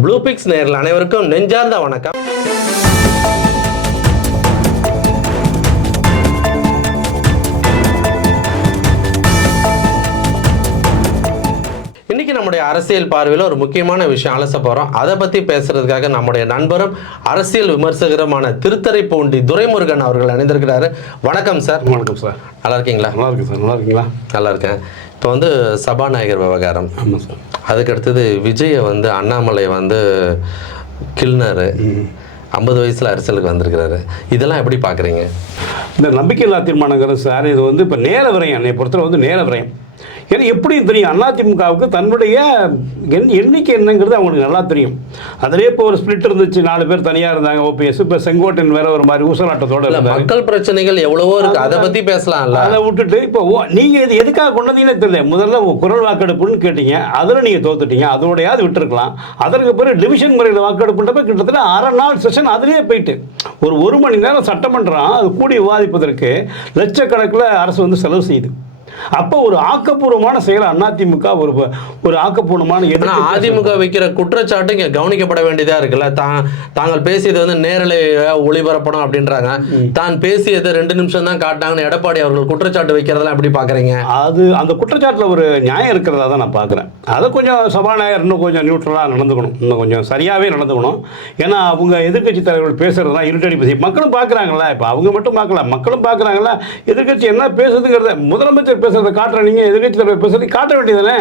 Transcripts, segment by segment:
Blue fix நேரில் அனைவருக்கும் நெஞ்சார்ந்த வணக்கம். இன்னைக்கு நம்முடைய அரசியல் பார்வையில் ஒரு முக்கியமான விஷயம் அலச போகிறோம் அதை பற்றி பேசுறதுக்காக நம்முடைய நண்பரும் அரசியல் விமர்சகருமான திருத்தறைப்பூண்டி துரைமுருகன் அவர்கள் அணிந்திருக்கிறாரு வணக்கம் சார். வணக்கம் சார். நல்லா இருக்கீங்களா? நல்லா இருக்கு சார். நல்லா இருக்கீங்களா? நல்லா இருக்கேன். இப்போ வந்து சபாநாயகர் விவகாரம். ஆமாம் சார். அதுக்கு அடுத்தது விஜயை வந்து அண்ணாமலை வந்து கிள்னாரு. ஐம்பது வயசில் அரசியலுக்கு வந்திருக்கிறாரு. இதெல்லாம் எப்படி பார்க்குறீங்க இந்த நம்பிக்கையில்லா தீர்மானங்கிறது சார் இது வந்து இப்போ நேர விரயம் என்னை பொறுத்தவரை வந்து நேர விரயம் ஏன்னா எப்படி தெரியும்? அதிமுகவுக்கு தன்னுடைய எண் எண்ணிக்கை என்னங்கிறது அவங்களுக்கு நல்லா தெரியும். அதிலே இப்போ ஒரு ஸ்பிளிட் இருந்துச்சு நாலு பேர் தனியாக இருந்தாங்க ஓபிஎஸ். இப்போ செங்கோட்டையன் வேற ஒரு மாதிரி ஊசலாட்டத்தோட மக்கள் பிரச்சனைகள் எவ்வளவோ இருக்கு. அதை பத்தி பேசலாம்ல. அதை விட்டுட்டு இப்போ நீங்கள் இது எதுக்காக கொண்டு வந்தீங்கன்னு தெரியல. முதல்ல குரல் வாக்கெடுப்புன்னு கேட்டீங்க. அதில் நீங்கள் தோத்துட்டீங்க. அதோடையாவது விட்டுருக்கலாம். அதற்கு பிறகு டிவிஷன் முறையில் வாக்கெடுப்புன்றப்ப கிட்டத்தட்ட அரை நாள் செஷன் அதுலேயே போயிட்டு. ஒரு ஒரு மணி நேரம் சட்டமன்றம் அது கூடி விவாதிப்பதற்கு லட்சக்கணக்கில் அரசு வந்து செலவு செய்யுது. அப்போ ஒரு ஆக்கப்பூர்வமான செயல் அதிமுக ஒரு ஒரு ஆக்கப்பூர்வமான எதிர்ப்பு அதிமுக வைக்கிற குற்றச்சாட்டு இங்க கவனிக்கப்பட வேண்டியதா இருக்குல்ல? தான் தாங்கள் பேசியது வந்து நேரலை ஒளிபரப்பணும் அப்படின்றாங்க. தான் பேசியது ரெண்டு நிமிஷம் தான் காட்டினாங்கன்னு எடப்பாடி அவர்கள் குற்றச்சாட்டு வைக்கிறதெல்லாம் எப்படி பாக்குறீங்க? அது அந்த குற்றச்சாட்டில் ஒரு நியாயம் இருக்கிறதா தான் நான் பார்க்குறேன் அதை கொஞ்சம் சபாநாயகர் இன்னும் கொஞ்சம் நியூட்ரலாக நடந்துக்கணும். இன்னும் கொஞ்சம் சரியாகவே நடந்துக்கணும். ஏன்னா அவங்க எதிர்க்கட்சி தலைவர்கள் பேசுகிறதுலாம் இருட்டடி பேசி மக்களும் பார்க்குறாங்களா இப்போ அவங்க மட்டும் பார்க்கல மக்களும் பார்க்குறாங்களா எதிர்க்கட்சி என்ன பேசுதுங்கிறத முதலமைச்சர் பேசுகிறத காட்டுற நீங்கள் வீட்டில் போய் பேசுறது காட்ட வேண்டியதானே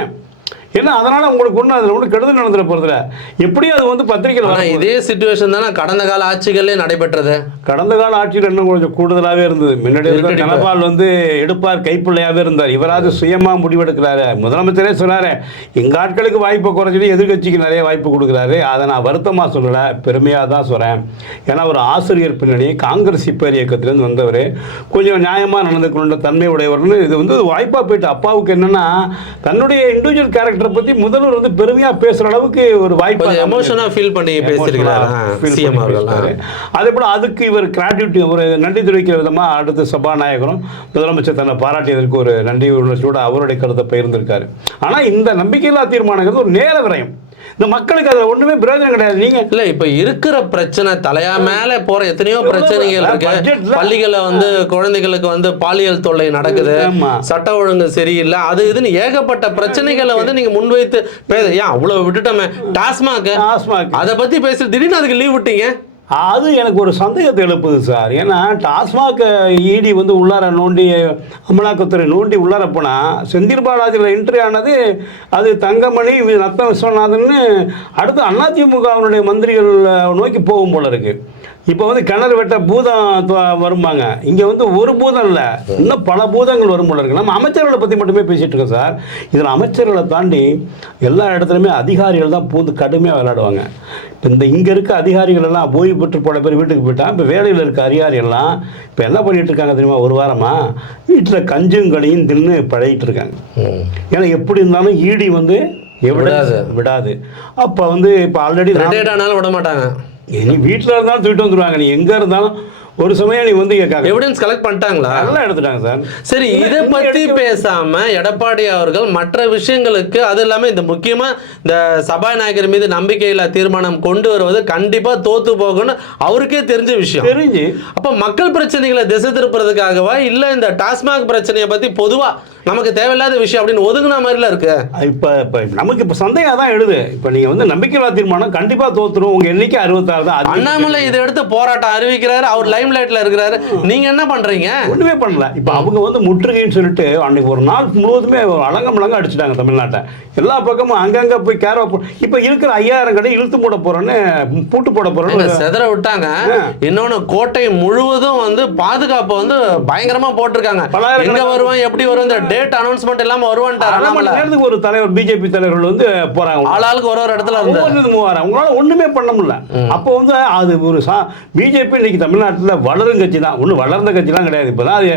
ஏன்னா அதனால் உங்களுக்கு ஒன்றும் அதில் ஒன்றும் கெடுதல் நடந்துட போகிறதில்ல எப்படியும் அது வந்து வரப்போகுது. இதே சுச்சுவேஷன் தானே கடந்த கால ஆட்சிகளே நடைபெற்றது. கடந்த கால ஆட்சியில் இன்னும் கொஞ்சம் கூடுதலாகவே இருந்தது. முன்னாடி தனபால் வந்து எடுப்பார் கைப்பிள்ளையாகவே இருந்தார். இவராது சுயமாக முடிவெடுக்கிறாரு. முதலமைச்சரே சொன்னாரு எங்கள் ஆட்களுக்கு வாய்ப்பை குறைச்சிட்டு எதிர்க்கட்சிக்கு நிறைய வாய்ப்பு கொடுக்குறாரு. அதை நான் வருத்தமாக சொல்லலை பெருமையாக தான் சொல்கிறேன் ஏன்னா ஒரு ஆசிரியர் பின்னணி காங்கிரஸ் இப்பேர் இயக்கத்திலேருந்து வந்தவர் கொஞ்சம் நியாயமாக நடந்துக்கணுன்ற தன்மை உடையவர்னு இது வந்து வாய்ப்பாக போயிட்டு அப்பாவுக்கு என்னன்னா தன்னுடைய இண்டிவிஜுவல் கேரக்டரை பற்றி முதல்வர் வந்து பெருமையாக பேசுகிற அளவுக்கு ஒரு வாய்ப்பு கொஞ்சம் எமோஷனா ஃபீல் பண்ணி பேசியிருக்கிறாரு? சிஎம் அவர்கள். அதே போல அதுக்கு இவர் கிராட்டிவிட்டி ஒரு நன்றி தெரிவிக்கிற விதமா அடுத்து சபாநாயகரும் முதலமைச்சர் தன்னை பாராட்டியதற்கு ஒரு நன்றி உணர்ச்சியோட அவருடைய கருத்தை பகிர்ந்திருக்காரு. ஆனா இந்த நம்பிக்கையில்லா தீர்மானங்கிறது ஒரு நேர விரயம். இந்த மக்களுக்கு அதுல ஒண்ணுமே பிரயோஜனம் கிடையாது. நீங்க இல்ல இப்ப இருக்கிற பிரச்சனை தலையா மேல போற எத்தனையோ பிரச்சனைகள் இருக்கு. பள்ளிகள்ல வந்து குழந்தைகளுக்கு வந்து பாலியல் தொல்லை நடக்குது. சட்ட ஒழுங்கு சரியில்லை. அது இதுன்னு ஏகப்பட்ட பிரச்சனைகளை வந்து நீங்க முன்வைத்து பேச ஏன் அவ்வளவு விட்டுட்டோமே. டாஸ்மாக். அதை பத்தி பேசி திடீர்னு அதுக்கு லீவ் விட்டீங்க. அது எனக்கு ஒரு சந்தேகத்தை எழுப்புது சார். ஏன்னா டாஸ்மாக் இடி வந்து உள்ளார நோண்டி அமலாக்கத்துறை நோண்டி உள்ளார போனால் செந்தில் பாலாஜியில் என்ட்ரி ஆனது அது தங்கமணி வி- விஸ்வநாதன் விஸ்வநாதன்னு அடுத்து அதிமுகவினுடைய மந்திரிகள் நோக்கி போகும் போல இருக்குது இப்போ வந்து கிணறு வெட்ட பூதம் வரும்பாங்க. இங்கே வந்து ஒரு பூதம் இல்லை. இன்னும் பல பூதங்கள் வரும் போல இருக்கு. நம்ம அமைச்சர்களை பற்றி மட்டுமே பேசிகிட்டு இருக்கோம் சார். இதில் அமைச்சர்களை தாண்டி எல்லா இடத்துலையுமே அதிகாரிகள் தான் பூந்து கடுமையாக விளையாடுவாங்க. இப்போ இந்த இங்கே இருக்க அதிகாரிகள் எல்லாம் ஓய்வு பெற்று போன பேர் வீட்டுக்கு போயிட்டா இப்போ வேலையில் இருக்க அதிகாரிகள்லாம் இப்போ என்ன பண்ணிட்டு இருக்காங்க தெரியுமா? ஒரு வாரமா வீட்டில் கஞ்சும் கடையும் தின்னு பழகிட்டு இருக்காங்க. ஏன்னா எப்படி இருந்தாலும் ஈடி வந்து விடாது. விடாது. அப்போ வந்து இப்போ ஆல்ரெடி விட மாட்டாங்க நீ வீட்டில் இருந்தாலும் தூக்கிட்டு வந்துடுவாங்க நீ எங்கே இருந்தாலும் ஒரு சமயம் நீ வந்து கேட்காங்க எவிடன்ஸ் கலெக்ட் பண்ணிட்டாங்களா? நல்லா எடுத்துட்டாங்க சார். சரி இதை பத்தி பேசாம எடப்பாடி அவர்கள் மற்ற விஷயங்களுக்கு அது இல்லாம இந்த முக்கியமா இந்த சபாநாயகர் மீது நம்பிக்கையில்லா தீர்மானம் கொண்டு வருவது கண்டிப்பா தோத்து போகும்னு அவருக்கே தெரிஞ்ச விஷயம். தெரிஞ்சு. அப்ப மக்கள் பிரச்சனைகளை திசை திருப்புறதுக்காகவா இல்ல இந்த டாஸ்மாக் பிரச்சனையை பத்தி பொதுவா நமக்கு தேவையில்லாத விஷயம் அப்படின்னு ஒதுங்குன மாதிரில இருக்கு? இப்போ இப்போ நமக்கு இப்போ சந்தேகம் தான் எழுது. இப்போ நீங்கள் வந்து நம்பிக்கையில்லா தீர்மானம் கண்டிப்பாக தோத்துரும். உங்கள் எண்ணிக்கை அறுபத்தாறு தான் அண்ணாமலை இதை எடுத்து போராட்டம் அறிவிக்கிறாரு. அவர் லைம் லைட்ல இருக்கிறாரு. நீங்க என்ன பண்றீங்க? ஒன்றுமே பண்ணல. இப்போ அவங்க வந்து முற்றுகைன்னு சொல்லிட்டு அன்னைக்கு ஒரு நாள் முழுவதுமே அலங்கம் மலங்க அடிச்சிட்டாங்க தமிழ்நாட்டை. எல்லா பக்கமும் அங்கங்கே போய் கேரவா இப்போ இருக்கிற ஐயாயிரம் கடை இழுத்து போட போகிறோன்னு பூட்டு போட ஏங்க, போகிறோன்னு செதற விட்டாங்க. இன்னொன்னு கோட்டை முழுவதும் வந்து பாதுகாப்பு வந்து பயங்கரமா போட்டிருக்காங்க. எங்க வருவான் எப்படி வரும் இந்த டேட் அனௌன்ஸ்மெண்ட் இல்லாம வருவான்ட்டார் ஒரு தலைவர் பிஜேபி தலைவர்கள் வந்து போகிறாங்க ஆளாளுக்கு ஒரு ஒரு இடத்துல இருந்து. மூவாயிரம் உங்களால ஒண்ணுமே பண்ண முடியல. அப்போ வந்து அது ஒரு பிஜேபி இன்னைக்கு தமிழ்நாட்டில் தமிழ்நாட்டில் வளரும் கட்சி தான். ஒன்றும் வளர்ந்த கட்சிலாம் கிடையாது. இப்போ தான் அது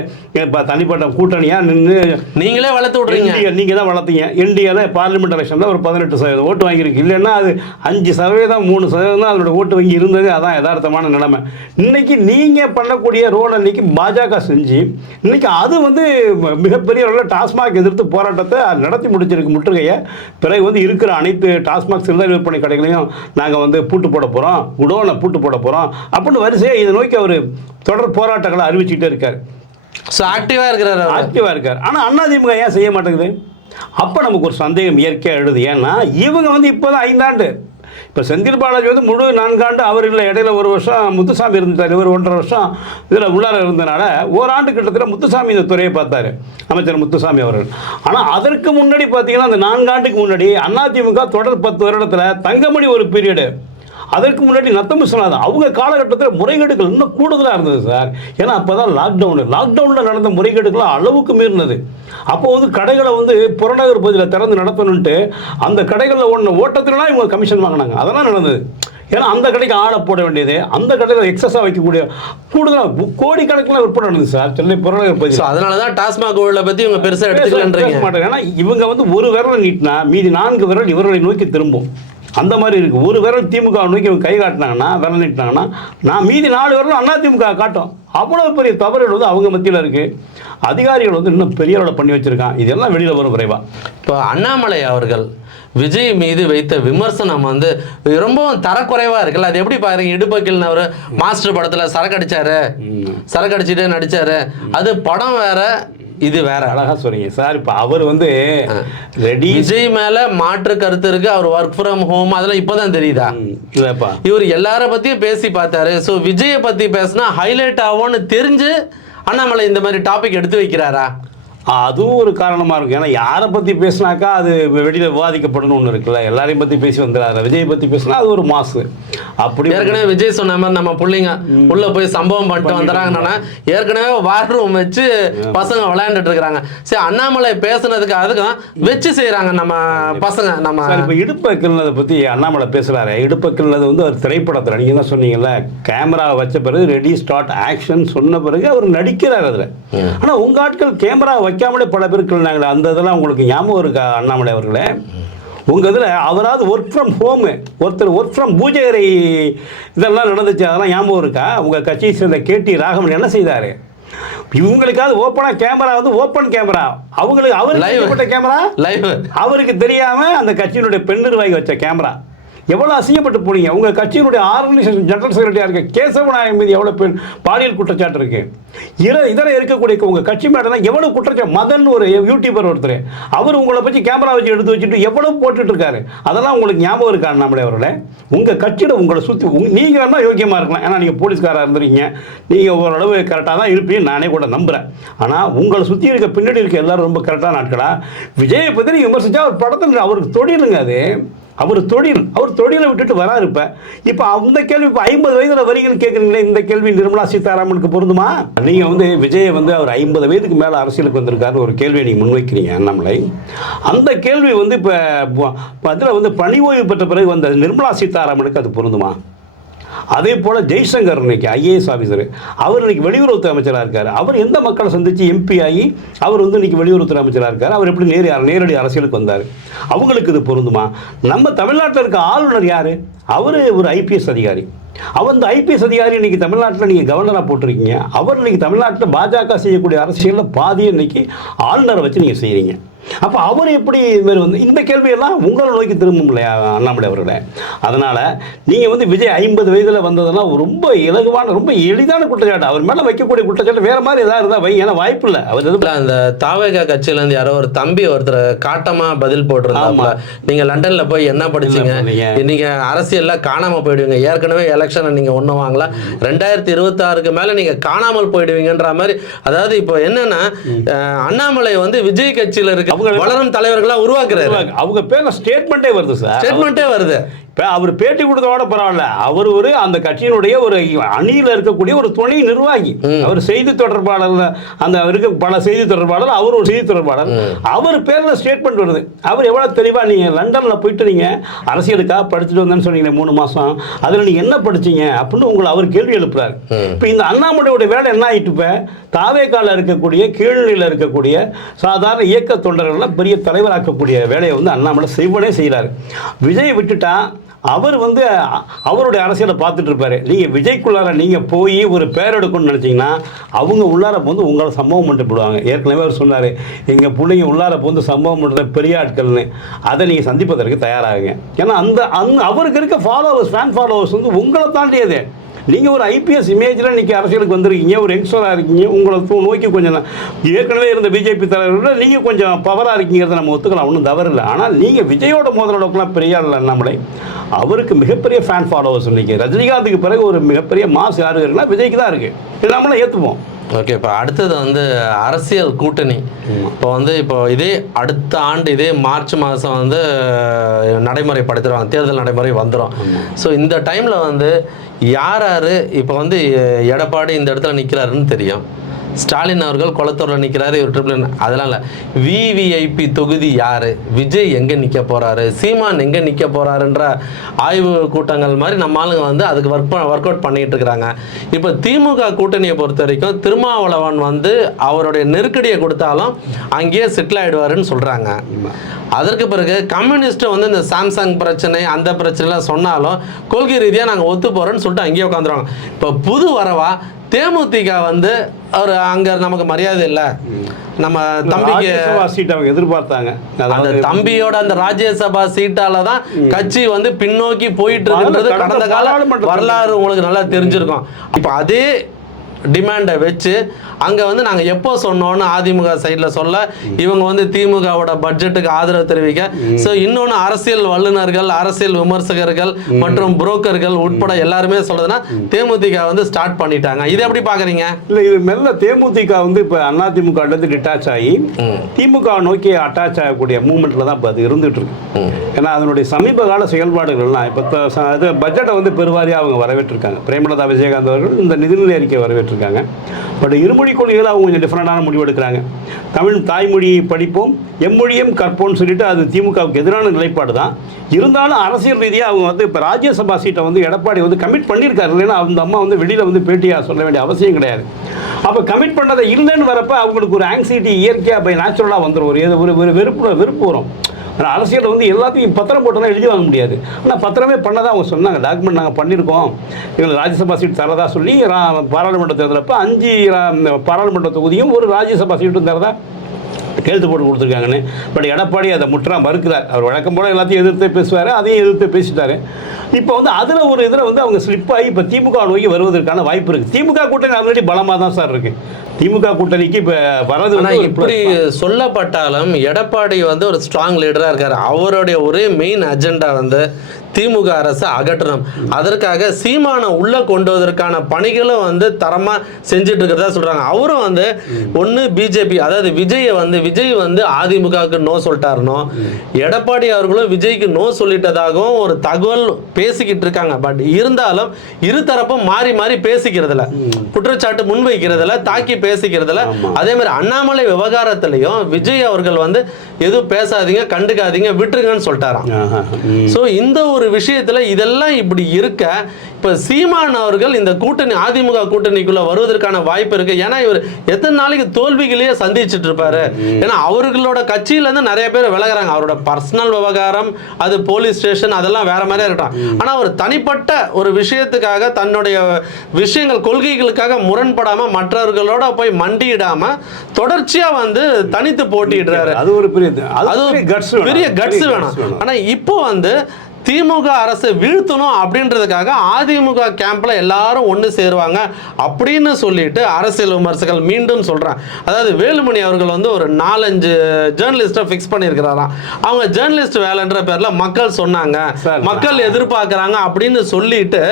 இப்போ தனிப்பட்ட கூட்டணியாக நின்று நீங்களே வளர்த்து விடுறீங்க. நீங்கள் தான் வளர்த்தீங்க. என்டிஏல பார்லிமெண்ட் எலெக்ஷனில் ஒரு பதினெட்டு சதவீதம் ஓட்டு வாங்கியிருக்கு. இல்லைன்னா அது அஞ்சு சதவீதம் மூணு சதவீதம் தான் அதோட ஓட்டு வங்கி இருந்தது. அதான் யதார்த்தமான நிலைமை. இன்னைக்கு நீங்கள் பண்ணக்கூடிய ரோல் அன்னைக்கு பாஜக செஞ்சு இன்னைக்கு அது வந்து மிகப்பெரிய அளவில் டாஸ்மாக் எதிர்த்து போராட்டத்தை நடத்தி முடிச்சிருக்கு முற்றுகையை. பிறகு வந்து இருக்கிற அனைத்து டாஸ்மாக் சில்லறை விற்பனை கடைகளையும் நாங்கள் வந்து பூட்டு போட போகிறோம் குடோனை பூட்டு போட போகிறோம் அப்படின்னு வரிசையாக இதை நோக்கி அவர் தொடர் போராட்டங்களை அறிவிச்சுக்கிட்டே இருக்கார். ஸோ ஆக்டிவா இருக்கிறாரு. ஆக்டிவாக இருக்கார். ஆனால் அதிமுக ஏன் செய்ய மாட்டேங்குது? அப்போ நமக்கு ஒரு சந்தேகம் இயற்கையாக எழுது. ஏன்னா இவங்க வந்து இப்போ தான் ஐந்தாண்டு. இப்போ செந்தில் பாலாஜி வந்து முழு நான்காண்டு அவர் இல்லை. இடையில ஒரு வருஷம் முத்துசாமி இருந்தார் இவர் ஒன்றரை வருஷம் இதில் உள்ளார இருந்தனால ஓராண்டு கிட்டத்தட்ட முத்துசாமி இந்த துறையை பார்த்தாரு. அமைச்சர் முத்துசாமி அவர்கள். ஆனால் அதற்கு முன்னாடி பார்த்தீங்கன்னா அந்த நான்காண்டுக்கு முன்னாடி அதிமுக தொடர் பத்து வருடத்தில் தங்கமணி ஒரு பீரியடு அதற்கு முன்னாடி நத்தம் விஸ்வநாதன் அவங்க காலகட்டத்தில் முறைகேடுகள் இன்னும் கூடுதலாக இருந்தது சார். ஏன்னா அப்போ தான் லாக்டவுனு லாக்டவுனில் நடந்த முறைகேடுகள் அளவுக்கு மீறினது. அப்போ வந்து கடைகளை வந்து புறநகர் பகுதியில் திறந்து நடத்தணுன்ட்டு அந்த கடைகளில் ஒன்று ஓட்டத்திலாம் இவங்க கமிஷன் வாங்கினாங்க. அதெல்லாம் நடந்தது. ஏன்னா அந்த கடைக்கு ஆளை போட வேண்டியது அந்த கடையில் எக்ஸஸாக வைக்கக்கூடிய கூடுதலாக கோடிக்கணக்கில் விற்பனை நடந்தது சார். சென்னை புறநகர் பகுதியில். ஸோ அதனால தான் டாஸ்மாக் ஊழலை பத்தி இவங்க பெருசா பேச எடுத்துக்கலன்றீங்க. மாட்டாங்க ஏன்னா இவங்க வந்து ஒரு விரலை நீட்டினா மீதி நான்கு விரல் இவர்களை நோக்கி திரும்பும். அந்த மாதிரி இருக்கு. ஒரு விரல் திமுக நோக்கி கை காட்டினாங்கன்னா விரல் நீட்டினாங்கன்னா நான் மீதி நாலு விரலும் அண்ணா திமுக காட்டும். அவ்வளவு பெரிய தவறுகள் வந்து அவங்க மத்தியில் இருக்கு. அதிகாரிகள் வந்து இன்னும் பெரிய அளவில் பண்ணி வச்சிருக்கான் இதெல்லாம் வெளியில் வரும் விரைவா. இப்போ அண்ணாமலை அவர்கள் விஜய் மீது வைத்த விமர்சனம் வந்து ரொம்பவும் தரக்குறைவா இருக்குல்ல. அது எப்படி பாருங்க இடுப்பக்கில் அவர் மாஸ்டர் படத்துல சரக்கு அடிச்சாரு. சரக்கு அடிச்சுட்டே நடிச்சாரு. அது படம் வேற. இது வேற அழகா சொல்றீங்க சார் இப்போ அவர் வந்து ரெடி விஜய் மேல மாற்று கருத்து இருக்கு. அவர் ஒர்க் ஃப்ரம் ஹோம் அதெல்லாம் இப்போதான் தெரியுதா? இல்லைப்பா இவர் எல்லார பத்தியும் பேசி பார்த்தாரு. ஸோ விஜயை பத்தி பேசினா ஹைலைட் ஆகும்னு தெரிஞ்சு அண்ணாமலை இந்த மாதிரி டாபிக் எடுத்து வைக்கிறாரா? அதுவும் ஒரு காரணமாக இருக்கும். ஏன்னா யாரை பற்றி பேசினாக்கா அது வெளியில் விவாதிக்கப்படணும்னு ஒன்று இருக்குல்ல. எல்லாரையும் பற்றி பேசி வந்துடாது விஜய் பற்றி பேசினா அது ஒரு மாசு. அப்படி ஏற்கனவே விஜய் சொன்ன மாதிரி நம்ம பிள்ளைங்க உள்ள போய் சம்பவம் பண்ணிட்டு வந்துறாங்கன்னா ஏற்கனவே வார் ரூம் வச்சு பசங்க விளையாண்டுட்டு இருக்கிறாங்க சரி அண்ணாமலை பேசுனதுக்கு அதுக்கும் வச்சு செய்றாங்க நம்ம பசங்க நம்ம இப்போ இடுப்பை கிள்ளதை பற்றி அண்ணாமலை பேசுகிறாரு இடுப்பை கிள்ளது வந்து அவர் திரைப்படத்தில் நீங்கள் தான் சொன்னீங்கல்ல. கேமராவை வச்ச பிறகு ரெடி ஸ்டார்ட் ஆக்ஷன் சொன்ன பிறகு அவர் நடிக்கிறார் அதில். ஆனால் உங்கள் ஆட்கள் கேமரா வைக்காமலே பல பேர் கிள்னாங்களே அந்த இதெல்லாம் உங்களுக்கு ஞாபகம் இருக்கா அண்ணாமலை அவர்களே? உங்கள் இதில் அவராவது ஒர்க் ஃப்ரம் ஹோமு ஒருத்தர் ஒர்க் ஃப்ரம் பூஜை அறை இதெல்லாம் நடந்துச்சு அதெல்லாம் ஞாபகம் இருக்கா? உங்கள் கட்சியை சேர்ந்த கேடி ராகவன் என்ன செய்தார்? இவங்களுக்காவது ஓப்பனாக கேமரா வந்து ஓப்பன் கேமரா அவங்களுக்கு. அவருக்கு கேமரா லைவ் அவருக்கு தெரியாம அந்த கட்சியினுடைய பெண் நிர்வாகி வச்ச கேமரா எவ்வளோ அசிங்கப்பட்டு போனீங்க? உங்கள் கட்சியினுடைய ஆர்கனைசேஷன் ஜெனரல் செக்ரட்டரியாக இருக்க கேசவநாயகம் மீது எவ்வளோ பெண் பாலியல் குற்றச்சாட்டு இருக்கு? இர இதர இருக்கக்கூடிய உங்கள் கட்சி மேடம் எவ்வளோ குற்றச்சாட்டு? மதன் ஒரு யூடியூபர் ஒருத்தர். அவர் உங்களை பற்றி கேமரா வச்சு எடுத்து வச்சுட்டு எவ்வளோ போட்டுட்டு இருக்காரு? அதெல்லாம் உங்களுக்கு ஞாபகம் இருக்கா நம்மளே அவர்களே? உங்கள் கட்சியில் உங்களை சுற்றி உங் நீங்க யோக்கியமாக இருக்கலாம். ஏன்னா நீங்கள் போலீஸ்காராக இருந்துறீங்க நீங்கள் ஓரளவு கரெக்டாக தான் இருப்பீங்க நானே கூட நம்புகிறேன் ஆனால் உங்களை சுற்றி இருக்க பின்னாடி இருக்க எல்லாரும் ரொம்ப கரெக்டான ஆட்களா? விஜயை பற்றி நீங்க விமர்சிச்சா அவர் படத்தில் அவருக்கு தொழிலுங்க அது. அவர் தொழில் அவர் தொழிலை விட்டுட்டு வராரு இப்போ. இப்போ அந்த கேள்வி இப்போ ஐம்பது வயதில் வரீங்கன்னு கேட்குறீங்களே இந்த கேள்வி நிர்மலா சீதாராமனுக்கு பொருந்துமா? நீங்கள் வந்து விஜயை வந்து அவர் ஐம்பது வயதுக்கு மேலே அரசியலுக்கு வந்திருக்காருன்னு ஒரு கேள்வியை நீங்கள் முன்வைக்கிறீங்க அண்ணாமலை. அந்த கேள்வி வந்து இப்போ அதில் வந்து பணி ஓய்வு பெற்ற பிறகு வந்த நிர்மலா சீதாராமனுக்கு அது பொருந்துமா? அதே போல் ஜெய்சங்கர் இன்னைக்கு ஐஏஎஸ் ஆஃபீஸர் அவர் இன்னைக்கு வெளியுறவுத்துறை அமைச்சராக இருக்கார். அவர் எந்த மக்களை சந்தித்து எம்பி ஆகி அவர் வந்து இன்னைக்கு வெளியுறவுத்துறை அமைச்சராக இருக்கார்? அவர் எப்படி நேரடி நேரடி அரசியலுக்கு வந்தார்? அவங்களுக்கு இது பொருந்துமா? நம்ம தமிழ்நாட்டில் இருக்க ஆளுநர் யார்? அவர் ஒரு ஐபிஎஸ் அதிகாரி. அவர் இந்த ஐபிஎஸ் அதிகாரி இன்னைக்கு தமிழ்நாட்டில் நீங்கள் கவர்னராக போட்டிருக்கீங்க. அவர் இன்னைக்கு தமிழ்நாட்டில் பாஜக செய்யக்கூடிய அரசியலில் பாதியை இன்னைக்கு ஆளுநரை வச்சு நீங்கள் செய்கிறீங்க அப்போ அவர் எப்படி மாதிரி வந்து இந்த கேள்வியெல்லாம் உங்களை நோக்கி திரும்பும் இல்லையா அண்ணாமலை அவர்களே? அதனால் நீங்கள் வந்து விஜய் ஐம்பது வயதில் வந்ததெல்லாம் ரொம்ப இலகுவான ரொம்ப எளிதான குற்றச்சாட்டு. அவர் மேலே வைக்கக்கூடிய குற்றச்சாட்டு வேறு மாதிரி எதாவது இருந்தால் வை ஏன்னா வாய்ப்பு இல்லை. அவர் இல்ல, அந்த தாவேகா கட்சியில இருந்து யாரோ ஒரு தம்பி ஒருத்தர் காட்டமா பதில் போட்டிருந்தாங்க ஆமா. நீங்க லண்டன்ல போய் என்ன படிச்சீங்க? என்ன பண்ணீங்க? நீங்க அரசியல்ல காணாம போயிடுவீங்க. ஏற்கனவே எலெக்ஷனை நீங்க ஒண்ணும் வாங்கல. ரெண்டாயிரத்தி இருபத்தி ஆறுக்கு மேல நீங்க காணாமல் போயிடுவீங்கன்ற மாதிரி அதாவது இப்போ என்னன்னா அண்ணாமலை வந்து விஜய் கட்சியில இருக்க அவங்க- வளரும் தலைவர்களா உருவாக்குறாரு. அவங்க பேரில் ஸ்டேட்மெண்ட்டே வருது சார். ஸ்டேட்மெண்ட்டே வருது. இப்போ அவர் பேட்டி கொடுத்ததோட பரவாயில்ல. அவர் ஒரு அந்த கட்சியினுடைய ஒரு அணியில் இருக்கக்கூடிய ஒரு துணை நிர்வாகி. அவர் செய்தி தொடர்பாளர் அந்த இருக்க பல செய்தி தொடர்பாளர் அவர் ஒரு செய்தி தொடர்பாளர். அவர் பேரில் ஸ்டேட்மெண்ட் வருது. அவர் எவ்வளோ தெளிவாக நீங்கள் லண்டனில் போயிட்டு நீங்கள் அரசியலுக்காக படிச்சுட்டு வந்தேன்னு சொன்னீங்களே மூணு மாதம் அதில் நீங்கள் என்ன படிச்சீங்க அப்படின்னு உங்களை அவர் கேள்வி எழுப்புறாரு. இப்போ இந்த அண்ணாமலையோட வேலை என்ன ஆயிட்டு இப்போ? தாவேக்கால இருக்கக்கூடிய கீழ்நிலையில் இருக்கக்கூடிய சாதாரண இயக்க தொண்டர்கள்லாம் பெரிய தலைவராக்கக்கூடிய வேலையை வந்து அண்ணாமலை செய்வனே செய்கிறாரு விஜய் விட்டுட்டா அவர் வந்து அவருடைய அரசியலை பார்த்துட்டு இருப்பாரு. நீங்கள் விஜய்க்குள்ளார நீங்கள் போய் ஒரு பேர் எடுக்கணும்னு நினச்சிங்கன்னா அவங்க உள்ளார வந்து உங்களை சம்பவம் பண்ணிட்டு போடுவாங்க ஏற்கனவே அவர் சொன்னார் எங்கள் பிள்ளைங்க உள்ளார வந்து சம்பவம் பண்ணுற பெரிய ஆட்கள்னு. அதை நீங்கள் சந்திப்பதற்கு தயாராகுங்க. ஏன்னா அந்த அந் அவருக்கு இருக்க ஃபாலோவர்ஸ் ஃபேன் ஃபாலோவர்ஸ் வந்து உங்களை தாண்டியது. நீங்கள் ஒரு ஐபிஎஸ் இமேஜில் இன்றைக்கி அரசியலுக்கு வந்திருக்கீங்க ஒரு யங்ஸ்டராக இருக்கீங்க உங்களை தூ- நோக்கி கொஞ்சம் ஏற்கனவே இருந்த பிஜேபி தலைவர்களோட நீங்கள் கொஞ்சம் பவராக இருக்கீங்கிறத நம்ம ஒத்துக்கலாம் ஒன்றும் தவறு இல்லை. ஆனால் நீங்கள் விஜயோட மோதலோடக்கெல்லாம் பெரிய ஆள் இல்லை நம்மளே. அவருக்கு மிகப்பெரிய ஃபேன் ஃபாலோவர்ஸ் இன்றைக்கி ரஜினிகாந்துக்கு பிறகு ஒரு மிகப்பெரிய மாஸ் யாரு இருக்குன்னா விஜய்க்கு தான் இருக்குது இது நம்மளே ஏற்றுப்போம் ஓகே இப்போ அடுத்தது வந்து அரசியல் கூட்டணி. இப்போ வந்து இப்போ இதே அடுத்த ஆண்டு இதே மார்ச் மாதம் வந்து நடைமுறைப்படுத்துகிறாங்க தேர்தல் நடைமுறை வந்துடும் ஸோ இந்த டைமில் வந்து யார் யார் இப்போ வந்து எடப்பாடி இந்த இடத்துல நிற்கிறாருன்னு தெரியும். ஸ்டாலின் அவர்கள் குளத்தூரில் நிற்கிறாரு இவர் ட்ரிபிள் அதெல்லாம் இல்லை. விவிஐபி தொகுதி யார்? விஜய் எங்கே நிற்க போகிறாரு சீமான் எங்கே நிற்க போகிறாருன்ற ஆய்வு கூட்டங்கள் மாதிரி நம்ம ஆளுங்க வந்து அதுக்கு ஒர்க் ஒர்க் அவுட் பண்ணிகிட்டு இருக்கிறாங்க இப்போ திமுக கூட்டணியை பொறுத்த வரைக்கும் திருமாவளவன் வந்து அவருடைய நெருக்கடியை கொடுத்தாலும் அங்கேயே செட்டில் ஆகிடுவாருன்னு சொல்கிறாங்க அதற்கு பிறகு கம்யூனிஸ்ட் வந்து இந்த சாம்சங் பிரச்சனை அந்த பிரச்சனைலாம் சொன்னாலும் கொள்கை ரீதியாக நாங்கள் ஒத்து போகிறோன்னு சொல்லிட்டு அங்கேயே உட்காந்துருவாங்க. இப்போ புது வரவா தேமுதிக வந்து ஒரு அங்கே நமக்கு மரியாதை இல்லை. நம்ம தம்பிக்கு ராஜ்யசபா சீட் அவங்க எதிர்பார்த்தாங்க. அந்த தம்பியோட அந்த ராஜ்யசபா சீட்டால தான் கட்சி வந்து பின்னோக்கி போயிட்டு இருக்குன்றது கடந்த கால வரலாறு உங்களுக்கு நல்லா தெரிஞ்சிருக்கும். இப்போ அதே டிமாண்டை வச்சு அங்கே வந்து நாங்கள் எப்போ சொன்னோன்னு அதிமுக சைடில் சொல்ல இவங்க வந்து திமுகவோட பட்ஜெட்டுக்கு ஆதரவு தெரிவிக்க. ஸோ இன்னொன்று அரசியல் வல்லுநர்கள் அரசியல் விமர்சகர்கள் மற்றும் புரோக்கர்கள் உட்பட எல்லாருமே சொல்றதுன்னா தேமுதிக வந்து ஸ்டார்ட் பண்ணிட்டாங்க. இதை எப்படி பார்க்குறீங்க இல்லை இது மெல்ல தேமுதிக வந்து இப்போ அதிமுக இருந்து டிட்டாச் ஆகி திமுக நோக்கி அட்டாச் ஆகக்கூடிய மூமெண்ட்டில் தான் இப்போ அது இருந்துட்டு இருக்கு. ஏன்னா அதனுடைய சமீப கால செயல்பாடுகள்லாம் இப்போ இது பட்ஜெட்டை வந்து பெருவாரியாக அவங்க வரவேற்றிருக்காங்க. பிரேமலதா விஜயகாந்த் அவர்கள் இந்த நிதிநிலை அறிக்கை இருக்காங்க பட் இருமொழி கொள்கைகள் அவங்க கொஞ்சம் டிஃப்ரெண்டான முடிவு எடுக்கிறாங்க. தமிழ் தாய்மொழியை படிப்போம் எம்மொழியும் கற்போம்னு சொல்லிட்டு அது திமுகவுக்கு எதிரான நிலைப்பாடு தான். இருந்தாலும் அரசியல் ரீதியாக அவங்க வந்து இப்போ ராஜ்யசபா சீட்டை வந்து எடப்பாடி வந்து கமிட் பண்ணியிருக்காரு. இல்லைன்னா அந்த அம்மா வந்து வெளியில் வந்து பேட்டியாக சொல்ல வேண்டிய அவசியம் கிடையாது. அப்போ கமிட் பண்ணதை இல்லைன்னு வரப்போ அவங்களுக்கு ஒரு ஆங்ஸைட்டி இயற்கையாக பை நேச்சுரலாக வந்துடும் ஒரு ஏதோ ஒரு ஒரு வெறுப்பு வெறுப்பு வரும். ஆனால் அரசியலில் வந்து எல்லாத்தையும் பத்திரம் போட்டெல்லாம் எழுதி வாங்க முடியாது. ஆனால் பத்திரமே பண்ணதான் அவங்க சொன்னாங்க. டாக்குமெண்ட் நாங்கள் பண்ணியிருக்கோம். இவங்க ராஜ்யசபா சீட் தரதா சொல்லி பாராளுமன்ற தேர்தலப்போ அஞ்சு பாராளுமன்ற தொகுதியும் ஒரு ராஜ்யசபா சீட்டும் தரதா கையெழுத்து போட்டு கொடுத்துருக்காங்கன்னு. பட் எடப்பாடி அதை முற்றா மறுக்கிறார் அவர் வழக்கம் போல எல்லாத்தையும் எதிர்த்து பேசுவார் அதையும் எதிர்த்து பேசிட்டாரு. இப்போ வந்து அதில் ஒரு இதில் வந்து அவங்க ஸ்லிப் ஆகி இப்போ திமுக நோக்கி வருவதற்கான வாய்ப்பு இருக்குது திமுக கூட்டணி ஆல்ரெடி பலமாக தான் சார் இருக்குது திமுக கூட்டணிக்கு இப்போ ஒரு இப்படி. சொல்லப்பட்டாலும் எடப்பாடி வந்து ஒரு ஸ்ட்ராங் லீடரா இருக்காரு அவருடைய ஒரே மெயின் அஜெண்டா வந்து திமுக அரசை அகற்றணும். அதற்காக சீமானை உள்ள கொண்டு வருவதற்கான பணிகளும் வந்து தரமா செஞ்சுட்டு இருக்கிறதா சொல்றாங்க. அவரும் வந்து ஒன்னு பிஜேபி அதாவது விஜயை வந்து விஜய் வந்து அதிமுகவுக்கு நோ சொல்லிட்டாருனோ எடப்பாடி அவர்களும் விஜய்க்கு நோ சொல்லிட்டதாகவும் ஒரு தகவல் பேசிக்கிட்டு இருக்காங்க. பட் இருந்தாலும் இரு தரப்பும் மாறி மாறி பேசிக்கிறதுல குற்றச்சாட்டு முன்வைக்கிறதுல தாக்கி பேசிக்கிறதுல அதே மாதிரி அண்ணாமலை விவகாரத்திலையும் விஜய் அவர்கள் வந்து எதுவும் பேசாதீங்க கண்டுக்காதீங்க விட்டுருங்கன்னு சொல்லிட்டாராம். ஸோ இந்த ஒரு விஷயத்துல இதெல்லாம் இப்படி இருக்க இப்போ சீமான் அவர்கள் இந்த கூட்டணி அதிமுக கூட்டணிக்குள்ள வருவதற்கான வாய்ப்பு இருக்கு. ஏன்னா இவர் எத்தனை நாளைக்கு தோல்விகளையே சந்திச்சுட்டு இருப்பாரு. ஏன்னா அவர்களோட கட்சியில இருந்து நிறைய பேர் விலகுறாங்க. அவரோட பர்சனல் விவகாரம் அது போலீஸ் ஸ்டேஷன் அதெல்லாம் வேற மாதிரியா இருக்கட்டும். ஆனா ஒரு தனிப்பட்ட ஒரு விஷயத்துக்காக தன்னுடைய விஷயங்கள் கொள்கைகளுக்காக முரண்படாம மற்றவர்களோட போய் மண்டியிடாம தொடர்ச்சியா வந்து தனித்து போட்டியிடுறாரு. அது ஒரு பெரிய அது அது பெரிய கட்ஸ் பெரிய கட்ஸ் வேணும். ஆனா இப்போ வந்து திமுக அரசை வீழ்த்தணும் அப்படின்றதுக்காக அதிமுக கேம்ப்ல எல்லாரும் ஒன்று சேருவாங்க அப்படின்னு சொல்லிட்டு அரசியல் விமர்சகர்கள் மீண்டும் சொல்றாங்க. அதாவது வேலுமணி அவர்கள் வந்து ஒரு நாலஞ்சு ஜேர்னலிஸ்ட்டை ஃபிக்ஸ் பண்ணியிருக்கிறாராம். அவங்க ஜேர்னலிஸ்ட் வேலைன்ற பேர்ல மக்கள் சொன்னாங்க. மக்கள் எதிர்பார்க்கறாங்க அப்படின்னு சொல்லிட்டு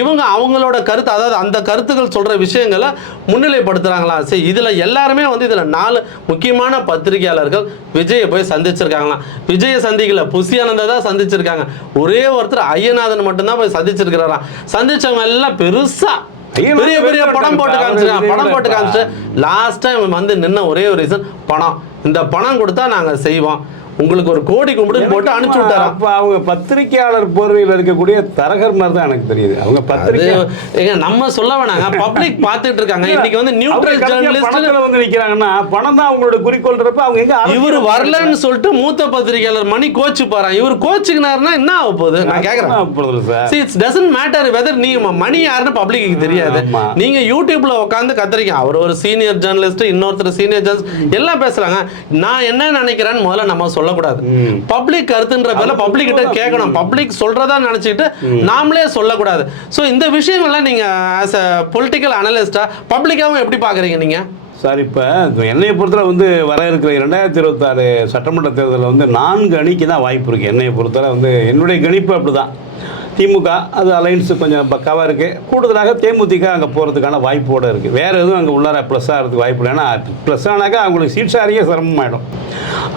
இவங்க அவங்களோட கருத்து அதாவது அந்த கருத்துக்கள் சொல்ற விஷயங்களை முன்னிலைப்படுத்துறாங்களா? சரி இதுல எல்லாருமே வந்து இதுல நாலு முக்கியமான பத்திரிகையாளர்கள் விஜயை போய் சந்திச்சிருக்காங்களாம். விஜயை சந்திக்கல புசி ஆனந்தா தான் சந்திச்சிருக்காங்க. ஒரே ஒருத்தர் ஐயநாதன் மட்டும்தான் போய் சந்திச்சிருக்கிறாராம் சந்திச்சவங்க எல்லாம் பெருசா. பெரிய பெரிய படம் போட்டு. காமிச்சிருக்காங்க படம் போட்டு காமிச்சு லாஸ்ட் டைம் வந்து நின்ன ஒரே ஒரு ரீசன் பணம். இந்த பணம் கொடுத்தா நாங்க செய்வோம். உங்களுக்கு ஒரு கோடி கும்பிடு போட்டு அனுப்பிச்சு விட்டாராம் அப்ப அவங்க பத்திரிக்கையாளர் போர்வையில் இருக்கக்கூடிய தரகர் மாதிரி தான் எனக்கு தெரியுது. அவங்க ஏங்க நம்ம சொல்ல வேணாங்க. பப்ளிக் பார்த்துட்டு இருக்காங்க. இன்னைக்கு வந்து நியூட்ரல் ஜேர்னலிஸ்ட் வந்து நிக்கிறாங்கன்னா பணம் தான் அவங்களோட குறிக்கோள்ன்றப்ப அவங்க எங்க இவர் வரலன்னு சொல்லிட்டு மூத்த பத்திரிகையாளர் மணி கோச்சு போறான் இவர் கோச்சுக்கினாருன்னா என்ன ஆக போகுது? நான் See, it doesn't matter whether நீ மணி யாருன்னு பப்ளிக்கு தெரியாது. நீங்க யூடியூப்ல உட்காந்து கத்துறீங்க. அவர் ஒரு சீனியர் ஜேர்னலிஸ்ட் இன்னொருத்தர் சீனியர் ஜேர்னலிஸ்ட் எல்லாம் பேசுறாங்க. நான் என்ன நினைக்கிறேன்னு முதல்ல நம்ம சொல்லக்கூடாது. பப்ளிக் கருத்துன்ற பேர்ல பப்ளிக் கிட்ட கேட்கணும். பப்ளிக் சொல்றதா நினைச்சிட்டு நாமளே சொல்லக்கூடாது. சோ இந்த விஷயங்கள்லாம் நீங்க ஆஸ் அ பொலிட்டிக்கல் அனலிஸ்டா பப்ளிக்காவும் எப்படி பாக்குறீங்க நீங்க? சார் இப்போ என்னையை பொறுத்தவரை வந்து வர இருக்கிற ரெண்டாயிரத்தி இருபத்தாறு சட்டமன்ற தேர்தலில் வந்து நான்கு அணிக்கு தான் வாய்ப்பு இருக்குது என்னையை பொறுத்தவரை வந்து என்னுடைய கணிப்பு அப்படி தான் திமுக அது அலைன்ஸ் கொஞ்சம் பக்காவாக இருக்குது கூடுதலாக தேமுதிக அங்கே போகிறதுக்கான வாய்ப்போடு இருக்குது வேறு எதுவும் அங்கே உள்ளார ப்ளஸ் ஆகிறதுக்கு வாய்ப்பு இல்லை ஏன்னா ப்ளஸ் ஆனாக்கா அவங்களுக்கு சீட் ஷேரிங்கே சிரமமாயிடும்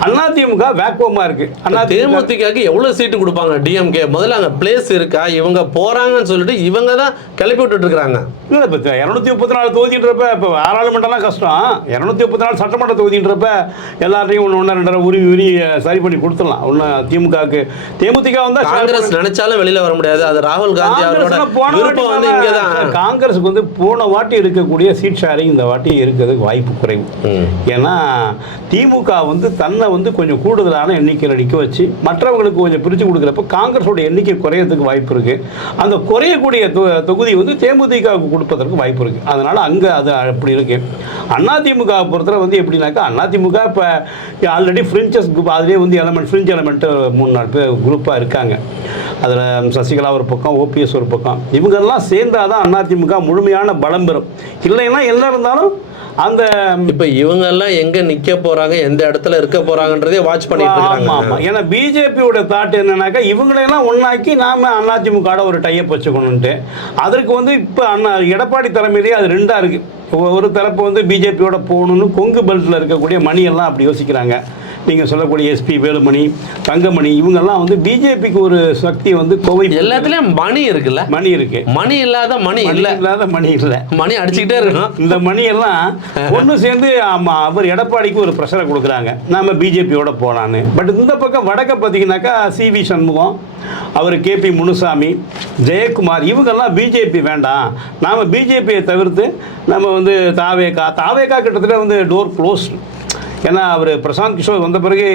அண்ணா திமுக வேக்குவமாக இருக்குது அண்ணா தேமுதிகக்கு எவ்வளவு சீட்டு கொடுப்பாங்க? டிஎம்கே முதல்ல அங்க பிளேஸ் இருக்கா? இவங்க போறாங்கன்னு சொல்லிட்டு இவங்க தான் கிளப்பி விட்டுட்டு இருக்காங்க இல்லை இப்போ இரநூத்தி முப்பத்தி நாலு தொகுதின்றப்ப இப்போ பாராளுமன்றம்லாம் கஷ்டம். இரநூத்தி முப்பத்தி நாலு சட்டமன்ற தொகுதின்றப்ப எல்லாத்தையும் ஒன்று ஒன்று ரெண்டரை உருவி உரி சரி பண்ணி கொடுத்துடலாம். ஒன்று திமுகவுக்கு தேமுதிக வந்தால் காங்கிரஸ் நினைச்சாலும் வெளியில வர முடியாது. அது ராகுல் காந்தி அவரோட விருப்பம் வந்து வாட்டி இங்கதான். சார், காங்கிரஸுக்கு வந்து போன வாட்டி இருக்கக்கூடிய சீட் ஷேரிங் இந்த வாட்டி இருக்கிறதுக்கு வாய்ப்பு குறைவு. ஏன்னா திமுக வந்து தன்னை வந்து கொஞ்சம் கூடுதலான எண்ணிக்கையில் நிற்க வச்சு மற்றவங்களுக்கு கொஞ்சம் பிரித்து கொடுக்குறப்ப காங்கிரஸோட எண்ணிக்கை குறையறதுக்கு வாய்ப்பு இருக்குது அந்த குறையக்கூடிய தொகுதி வந்து தேமுதிகவுக்கு கொடுப்பதற்கு வாய்ப்பு இருக்குது அதனால் அங்கே அது அப்படி இருக்குது அதிமுக பொறுத்தவரை வந்து எப்படின்னாக்கா அதிமுக இப்போ ஆல்ரெடி ஃப்ரிஞ்சஸ் குரூப் அதுலேயே வந்து எலமெண்ட் ஃப்ரிஞ்ச் எலமெண்ட்டு மூணு நாலு பேர் குரூப்பாக இருக்காங்க. அதில் சசிகலா ஒரு பக்கம் ஓபிஎஸ் ஒரு பக்கம். இவங்கெல்லாம் சேர்ந்தாதான் தான் அதிமுக முழுமையான பலம் பெறும். இல்லைன்னா என்ன இருந்தாலும் அந்த இப்ப இவங்க எல்லாம் எங்க நிக்க போறாங்க எந்த இடத்துல இருக்க போறாங்கன்றதே வாட்ச் பண்ணிட்டு இருக்காங்க. ஆமா. ஏன்னா பிஜேபியோட தாட் என்னன்னாக்கா இவங்களையெல்லாம் ஒண்ணாக்கி நாம அதிமுக ஒரு டைப் வச்சுக்கணும்ட்டு அதற்கு வந்து இப்போ அண்ணா எடப்பாடி தலைமையிலேயே அது ரெண்டா இருக்கு. ஒ- ஒரு தரப்பு வந்து பிஜேபியோட போகணும்னு கொங்கு பெல்ட்ல இருக்கக்கூடிய மணி எல்லாம் அப்படி யோசிக்கிறாங்க. நீங்கள் சொல்லக்கூடிய எஸ்பி வேலுமணி தங்கமணி இவங்கெல்லாம் வந்து பிஜேபிக்கு ஒரு சக்தி வந்து கோவை எல்லாத்துலயும் மணி இருக்குல்ல. மணி இருக்கு. மணி இல்லாத மணி இல்ல. இல்லாத மணி இல்லை. மணி அடிச்சுக்கிட்டே இருக்கணும். இந்த மணியெல்லாம் ஒன்று சேர்ந்து ஆமா அவர் எடப்பாடிக்கு ஒரு ப்ரெஷரை கொடுக்குறாங்க. நாம பிஜேபியோட போகலான்னு பட் இந்த பக்கம் வடக்க பார்த்தீங்கன்னாக்கா சி வி சண்முகம் அவர் கேபி முனுசாமி ஜெயக்குமார் இவங்கெல்லாம் பிஜேபி வேண்டாம். நாம் பிஜேபியை தவிர்த்து நம்ம வந்து தாவேகா தாவேகா கிட்டத்தட்ட வந்து டோர் க்ளோஸ் ஏன்னா அவர் பிரசாந்த் கிஷோர் வந்த பிறகு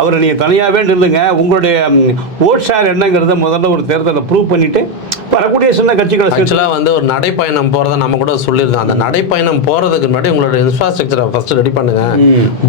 அவர் நீங்கள் தனியாகவே நில்லுங்க. உங்களுடைய ஓட் ஷேர் என்னங்கிறத முதல்ல ஒரு தேர்தலை ப்ரூவ் பண்ணிவிட்டு வரக்கூடிய சின்ன கட்சிகளை சேர்த்து ஆக்சுவலா வந்து ஒரு நடைப்பயணம் போறத நம்ம கூட சொல்லியிருந்தோம். அந்த நடைப்பயணம் போறதுக்கு முன்னாடி உங்களோட இன்ஃப்ராஸ்ட்ரக்சரை ஃபர்ஸ்ட் ரெடி பண்ணுங்க.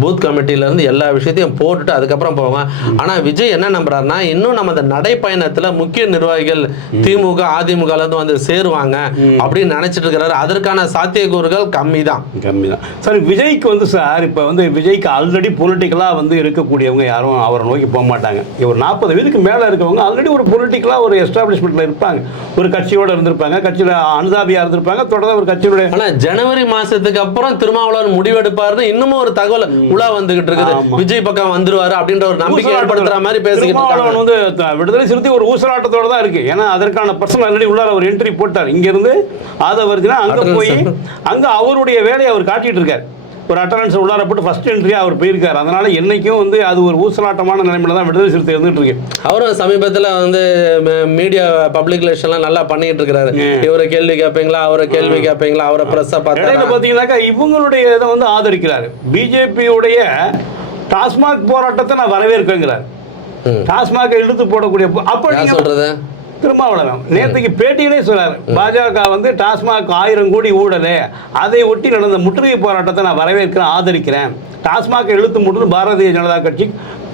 பூத் கமிட்டில இருந்து எல்லா விஷயத்தையும் போட்டுட்டு அதுக்கப்புறம் போவாங்க ஆனா விஜய் என்ன நம்புறாருன்னா இன்னும் நம்ம அந்த நடைப்பயணத்துல முக்கிய நிர்வாகிகள் திமுக அதிமுக இருந்து வந்து சேருவாங்க அப்படின்னு நினைச்சிட்டு இருக்கிறாரு. அதற்கான சாத்தியக்கூறுகள் கம்மி தான் கம்மி தான் சார் விஜய்க்கு வந்து சார் இப்போ வந்து விஜய்க்கு ஆல்ரெடி பொலிட்டிக்கலாக வந்து இருக்கக்கூடியவங்க யாரும் அவரை நோக்கி போக மாட்டாங்க. ஒரு நாற்பது வயதுக்கு மேலே இருக்கவங்க ஆல்ரெடி ஒரு பொலிட்டிக்கலாக ஒரு எஸ்டாப்ளிஷ்மெண்ட்டில் இருப்பாங்க. ஒரு கட்சியோட இருந்திருப்பாங்க கட்சியில் அனுதாபியாக இருந்திருப்பாங்க தொடர்ந்து ஒரு கட்சியோட ஆனா ஜனவரி மாசத்துக்கு அப்புறம் திருமாவளவன் முடிவெடுப்பாருன்னு இன்னமும் ஒரு தகவல் உலா வந்துகிட்டு இருக்குது. விஜய் பக்கம் வந்துருவாரு அப்படின்ற ஒரு நம்பிக்கை ஏற்படுத்துற மாதிரி பேசிக்கிட்டு வந்து விடுதலை சிறுத்தை ஒரு ஊசலாட்டத்தோட தான் இருக்கு. ஏன்னா அதற்கான பர்சன் ஆல்ரெடி உள்ளார ஒரு என்ட்ரி போட்டார். இங்க இருந்து ஆதவர்த்தினா அங்க போய். அங்க அவருடைய வேலையை அவர் காட்டிட்டு இருக்கார். ஒரு அட்டண்டன்ஸ் உள்ளார போட்டு ஃபர்ஸ்ட் என்ட்ரியா அவர் போயிருக்காரு. அதனால என்னைக்கும் வந்து அது ஒரு ஊசலாட்டமான நிலைமையில தான் விடுதலை சிறுத்தை இருந்துட்டு இருக்கு. அவரும் சமீபத்துல வந்து மீடியா பப்ளிக் ரிலேஷன்லாம் நல்லா பண்ணிட்டு இருக்கிறாரு. இவரை கேள்வி கேட்பீங்களா? அவரை கேள்வி கேட்பீங்களா? அவரை பிரஸ்ஸா பார்த்தா பாத்தீங்கன்னாக்கா இவங்களுடைய இதை வந்து ஆதரிக்கிறாரு. பிஜேபியுடைய டாஸ்மாக் போராட்டத்தை நான் வரவேற்கங்கிறார். டாஸ்மாகை இழுத்து போடக்கூடிய அப்ப சொல்றது? திருமாவளவன். நேற்றுக்கு பேட்டியிலே சொன்னார் பாஜக வந்து டாஸ்மாக் ஆயிரம் கோடி ஊழலே அதை ஒட்டி நடந்த முற்றுகை போராட்டத்தை நான் வரவேற்கிறேன் ஆதரிக்கிறேன். டாஸ்மாக் எழுத்து முட்டு பாரதிய ஜனதா கட்சி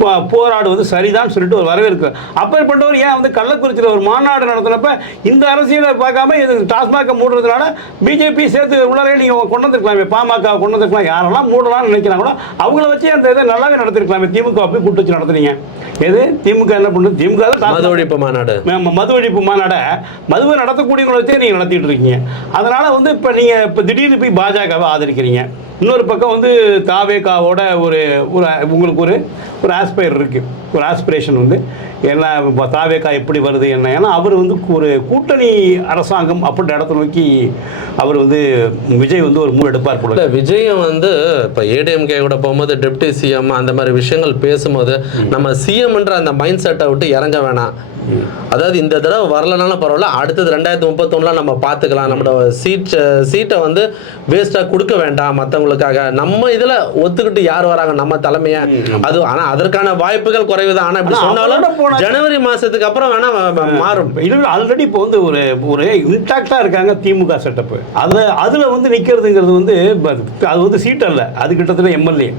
போராடுவது சரிதான் சொல்லிட்டு ஒரு வரவேற்கிறார் அப்பேற்பட்டவர் ஏன் வந்து கள்ளக்குறிச்சியில் ஒரு மாநாடு நடத்தினப்ப இந்த அரசியலை பார்க்காம இது டாஸ்மாகை மூடுறதுனால பிஜேபி சேர்த்து உள்ளாரே நீங்கள் கொண்டு வந்திருக்கலாமே பாமக கொண்டு வந்திருக்கலாம். யாரெல்லாம் மூடலாம்னு நினைக்கிறாங்களோ அவங்கள வச்சு அந்த இதை நல்லாவே நடத்திருக்கலாமே. திமுக போய் கூட்டு வச்சு நடத்துனீங்க. எது? திமுக என்ன பண்ணுது? திமுக மது ஒழிப்பு மாநாடு. ம- மது ஒழிப்பு மாநாட மதுவை நடத்தக்கூடியவங்களை வச்சே நீங்கள் நடத்திட்டு இருக்கீங்க. அதனால் வந்து இப்போ நீங்கள் இப்போ திடீர்னு போய் பாஜகவை ஆதரிக்கிறீங்க. இன்னொரு பக்கம் வந்து தாவேகாவோட ஒரு ஒரு உங்களுக்கு ஒரு ஒரு ஆஸ்பயர் இருக்குது ஒரு ஆஸ்பிரேஷன் வந்து என்ன தாவேக்கா எப்படி வருது என்ன? ஏன்னா அவர் வந்து ஒரு கூட்டணி அரசாங்கம் அப்படின்ற இடத்த நோக்கி அவர் வந்து விஜய் வந்து ஒரு மூவ் எடுப்பார் போல விஜயம் வந்து இப்போ ஏடிஎம்கே கூட போகும்போது டெப்டி சிஎம் அந்த மாதிரி விஷயங்கள் பேசும்போது நம்ம சிஎம்ன்ற அந்த மைண்ட் செட்டை விட்டு இறங்க வேணாம். அதாவது இந்த தடவை வரலனாலும் பரவாயில்ல. அடுத்தது ரெண்டாயிரத்தி முப்பத்தொன்னுல நம்ம பார்த்துக்கலாம். நம்மளோட சீட் சீட்டை வந்து வேஸ்ட்டாக கொடுக்க வேண்டாம் மற்றவங்களுக்காக நம்ம இதில் ஒத்துக்கிட்டு யார் வராங்க? நம்ம தலைமையை. அது ஆனால் அதற்கான வாய்ப்புகள் குறைவு தான் ஆனால் இப்படி சொன்னாலும் ஜனவரி மாதத்துக்கு அப்புறம் வேணா ம- ம- மாறும். இல்லை ஆல்ரெடி இப்போ வந்து ஒரு ஒரு இன்டாக்டாக இருக்காங்க திமுக செட்டப்பு. அது அதில் வந்து நிற்கிறதுங்கிறது வந்து அது வந்து சீட் அல்ல. அது கிட்டத்தட்ட எம்எல்ஏ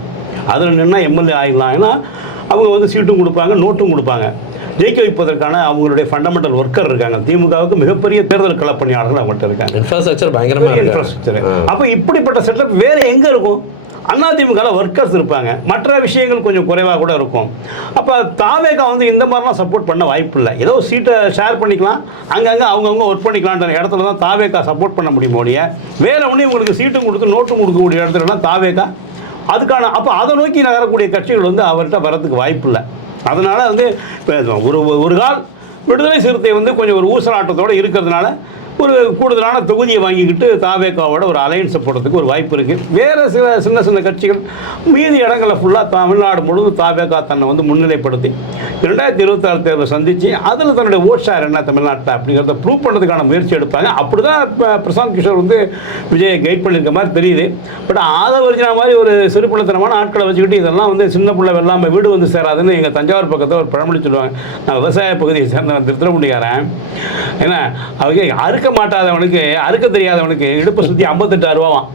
அதில் நின்னா எம்எல்ஏ ஆகிடலாம் ஏன்னா அவங்க வந்து சீட்டும் கொடுப்பாங்க நோட்டும் கொடுப்பாங்க. ஜெயிக்க வைப்பதற்கான அவங்களுடைய ஃபண்டமெண்டல் ஒர்க்கர் இருக்காங்க. திமுகவுக்கு மிகப்பெரிய தேர்தல் களப்பணியாளர்கள் அவங்கள்ட்ட இருக்காங்க. இன்ஃப்ராஸ்ட்ரக்சர் பயங்கரமாக இன்ஃப்ராஸ்ட்ரக்சர் அப்போ இப்படிப்பட்ட செட்டப் வேற எங்க இருக்கும்? அதிமுக ஒர்க்கர்ஸ் இருப்பாங்க. மற்ற விஷயங்கள் கொஞ்சம் குறைவாக கூட இருக்கும். அப்போ தாவேகா வந்து இந்த மாதிரிலாம் சப்போர்ட் பண்ண வாய்ப்பு இல்லை. ஏதோ சீட்டை ஷேர் பண்ணிக்கலாம். அங்கங்கே அவங்கவுங்க ஒர்க் பண்ணிக்கலான்ற இடத்துல தான் தாவேகா சப்போர்ட் பண்ண முடியும் ஒழிய வேற ஒன்று இவங்களுக்கு சீட்டும் கொடுத்து நோட்டும் கொடுக்கக்கூடிய இடத்துலலாம் தாவேகா அதுக்கான அப்போ அதை நோக்கி நகரக்கூடிய கட்சிகள் வந்து அவர்கிட்ட வரதுக்கு வாய்ப்பு இல்லை. அதனால் வந்து இப்போ ஒரு ஒரு கால் விடுதலை சிறுத்தை வந்து கொஞ்சம் ஒரு ஊசலாட்டத்தோடு இருக்கிறதுனால ஒரு கூடுதலான தொகுதியை வாங்கிக்கிட்டு தாவேக்காவோட ஒரு அலையன்ஸை போடுறதுக்கு ஒரு வாய்ப்பு இருக்குது வேறு சில சின்ன சின்ன கட்சிகள் மீதி இடங்களில் ஃபுல்லாக தமிழ்நாடு முழுவதும் தாவேக்கா தன்னை வந்து முன்னிலைப்படுத்தி ரெண்டாயிரத்தி இருபத்தாறு தேர்தல் சந்தித்து அதில் தன்னுடைய ஓட் ஷேர் என்ன தமிழ்நாட்டில் அப்படிங்கிறத ப்ரூவ் பண்ணுறதுக்கான முயற்சி எடுப்பாங்க அப்படி தான் இப்போ பிரசாந்த் கிஷோர் வந்து விஜயை கைட் பண்ணியிருக்க மாதிரி தெரியுது. பட் ஆதவர்ஜினா மாதிரி ஒரு சிறுபிள்ளைத்தனமான ஆட்களை வச்சுக்கிட்டு இதெல்லாம் வந்து சின்ன பிள்ளை வெள்ளாமல் வீடு வந்து சேராதுன்னு எங்கள் தஞ்சாவூர் பக்கத்தில் ஒரு பழமொழி சொல்லுவாங்க. நான் விவசாய பகுதியை சேர்ந்த திருத்திரமுடிக்காரன் என்ன? அவங்க அறுக்க மாட்டாதவனுக்கு அறுக்க தெரியாதவனுக்கு இடுப்பை சுற்றி ஐம்பத்தெட்டு அருவாவான்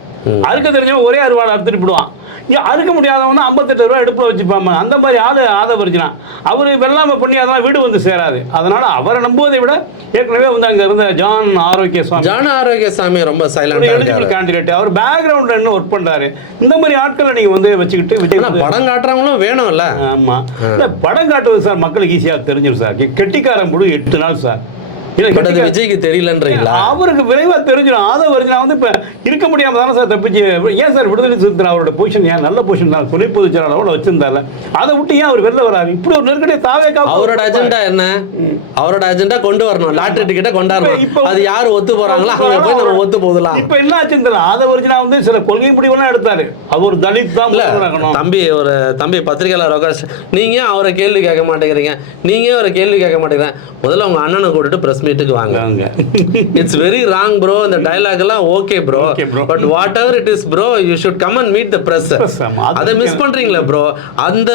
அறுக்க தெரிஞ்சவன் ஒரே அருவாள் அறுத்துட்டு போடுவான். அறுக்க முடியாதவன் ஐம்பத்தெட்டு ரூபா இடுப்பில் வச்சுப்பாம அந்த மாதிரி ஆள் ஆதவர்ஜினா அவர் வெள்ளாமை பண்ணி அதெல்லாம் வீடு வந்து சேராது. அதனால் அவரை நம்புவதை விட ஏற்கனவே வந்து அங்கே இருந்த ஜான் ஆரோக்கிய சுவாமி ஜான ஆரோக்கியசாமி ரொம்ப ஒரு சைலண்டாக எலிஜிபிள் கேண்டிடேட் அவர் பேக்ரவுண்ட்ல என்ன ஒர்க் பண்றாரு? இந்த மாதிரி ஆட்களை நீங்க வந்து வச்சுக்கிட்டு விஜய் படம் காட்டுறவங்களும் வேணும்ல. ஆமா. இல்ல படம் காட்டுவது சார் மக்களுக்கு ஈஸியா தெரிஞ்சிடும் சார். கெட்டிக்காரன் முழு எட்டு நாள் சார். பட் அது விஜய்க்கு தெரியலன்றீங்களா? அவருக்கு விரைவா தெரிஞ்சிடும் ஆத வருஜனா வந்து இப்ப இருக்க முடியாம தானே சார் தப்பிச்சு ஏன் சார் விடுதலை சிறுத்தை அவரோட பொசிஷன் ஏன் நல்ல பொசிஷன் தான்? துணை பொதுச் செயலாளரோட வச்சிருந்தால அதை விட்டு ஏன் அவர் வெளில வராரு? இப்படி ஒரு நெருக்கடியை தாவே அவரோட அஜெண்டா என்ன? அவரோட அஜெண்டா கொண்டு வரணும். லாட்டரி டிக்கெட்டை கொண்டாடணும் அது யார் ஒத்து போறாங்களோ அவங்க போய் நம்ம ஒத்து போதலாம் இப்ப என்ன ஆச்சுன்னு தெரியல. ஆத வருஜனா வந்து சில கொள்கை முடிவுலாம் எடுத்தாரு. அவர் தலித் தான். தம்பி ஒரு தம்பி பத்திரிகையாளர் அவகாஷ் நீங்க அவரை கேள்வி கேட்க மாட்டேங்கிறீங்க? நீங்க அவரை கேள்வி கேட்க மாட்டேங்கிறீங்க? முதல்ல உங்க அண்ணனை கூட்டிட்டு பிரஸ் மீட்டுக்கு வாங்க. இட்ஸ் வெரி ராங் ப்ரோ இந்த டயலாக் எல்லாம் okay bro. But whatever it is bro you should come and meet the press. அது மிஸ் பண்றீங்களா ப்ரோ அந்த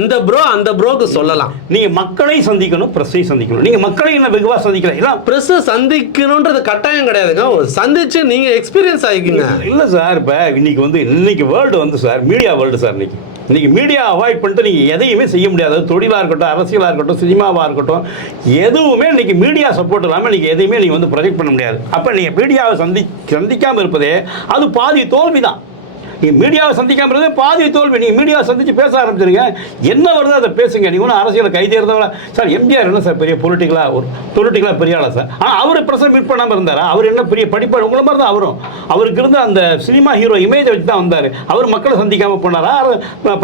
இந்த ப்ரோ அந்த ப்ரோக்கு சொல்லலாம். நீங்க மக்களை சந்திக்கணும் பிரஸை சந்திக்கணும். நீங்க மக்களை என்ன வெகுவா சந்திக்கல இல்ல பிரஸ் சந்திக்கணும்ன்றது கட்டாயம் கிடையாதுங்க. சந்திச்சு நீங்க எக்ஸ்பீரியன்ஸ் ஆகிக்கங்க. இல்ல சார் இப்ப இன்னைக்கு வந்து இன்னைக்கு வேர்ல்டு வந்து சார் மீடியா வேர்ல்டு சார் இன்னைக்கு. இன்றைக்கி மீடியா அவாய்ட் பண்ணிட்டு நீங்கள் எதையுமே செய்ய முடியாது. தொழிலாக இருக்கட்டும் அரசியலாக இருக்கட்டும் சினிமாவாக இருக்கட்டும் எதுவுமே இன்றைக்கி மீடியா சப்போர்ட் இல்லாமல் நீங்கள் எதையுமே நீங்கள் வந்து ப்ரொஜெக்ட் பண்ண முடியாது. அப்போ நீங்கள் மீடியாவை சந்தி சந்திக்காமல் இருப்பதே அது பாதி தோல்வி தான் நீ மீடியாவை சந்திக்காம பாதி தோல்வி. நீங்கள் மீடியாவை சந்திச்சு பேச ஆரம்பிச்சிருங்க என்ன வருதோ அதை பேசுங்க. நீங்கள் ஒன்றும் அரசியலை கைதே இருந்தவங்கள சார் எம்ஜிஆர் என்ன சார் பெரிய பொலிட்டிக்கலாக ஒரு பொலிட்டிக்கலாக பெரிய ஆளா சார்? ஆனால் அவர் பிரசன் மீட் பண்ணாமல் இருந்தார்? அவர் என்ன பெரிய படிப்பாடு உங்களை மாதிரி தான் அவரும். அவருக்கு இருந்த அந்த சினிமா ஹீரோ இமேஜை வச்சு தான் வந்தார். அவர் மக்களை சந்திக்காமல் போனாரா?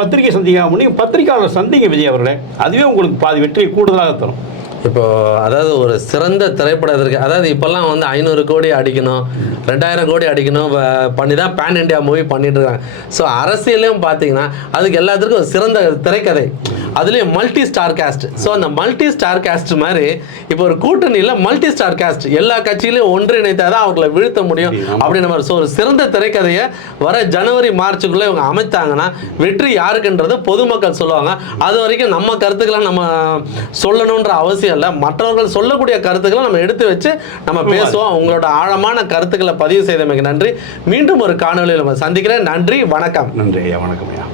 பத்திரிகை சந்திக்காமல் நீங்கள் பத்திரிகையாளர் சந்திங்க விஜய் அவர்களே. அதுவே உங்களுக்கு பாதி வெற்றியை கூடுதலாக தரும். இப்போ அதாவது ஒரு சிறந்த திரைப்படத்திற்கு அதாவது இப்போல்லாம் வந்து ஐநூறு கோடி அடிக்கணும் ரெண்டாயிரம் கோடி அடிக்கணும் பண்ணி தான் பேன் இண்டியா மூவி பண்ணிட்டு இருக்காங்க. ஸோ அரசியலையும் பார்த்தீங்கன்னா அதுக்கு எல்லாத்துக்கும் ஒரு சிறந்த திரைக்கதை. அதுலேயும் மல்டி ஸ்டார் காஸ்ட் ஸோ அந்த மல்டி ஸ்டார் காஸ்ட் மாதிரி இப்போ ஒரு கூட்டணியில் மல்டி ஸ்டார் காஸ்ட் எல்லா கட்சியிலையும் ஒன்றிணைத்தாதான் தான் அவங்களை வீழ்த்த முடியும் அப்படின்ற மாதிரி. ஸோ ஒரு சிறந்த திரைக்கதையை வர ஜனவரி மார்ச்சுக்குள்ளே இவங்க அமைத்தாங்கன்னா வெற்றி யாருக்குன்றது பொதுமக்கள் சொல்லுவாங்க. அது வரைக்கும் நம்ம கருத்துக்களை நம்ம சொல்லணுன்ற அவசியம் இல்லை மற்றவர்கள் சொல்லக்கூடிய கருத்துக்களை நம்ம எடுத்து வச்சு நம்ம பேசுவோம். உங்களோட ஆழமான கருத்துக்களை பதிவு செய்தமைக்கு நன்றி. மீண்டும் ஒரு காணொலியில் நம்ம சந்திக்கிறேன். நன்றி வணக்கம். நன்றி ஐயா வணக்கம் ஐயா.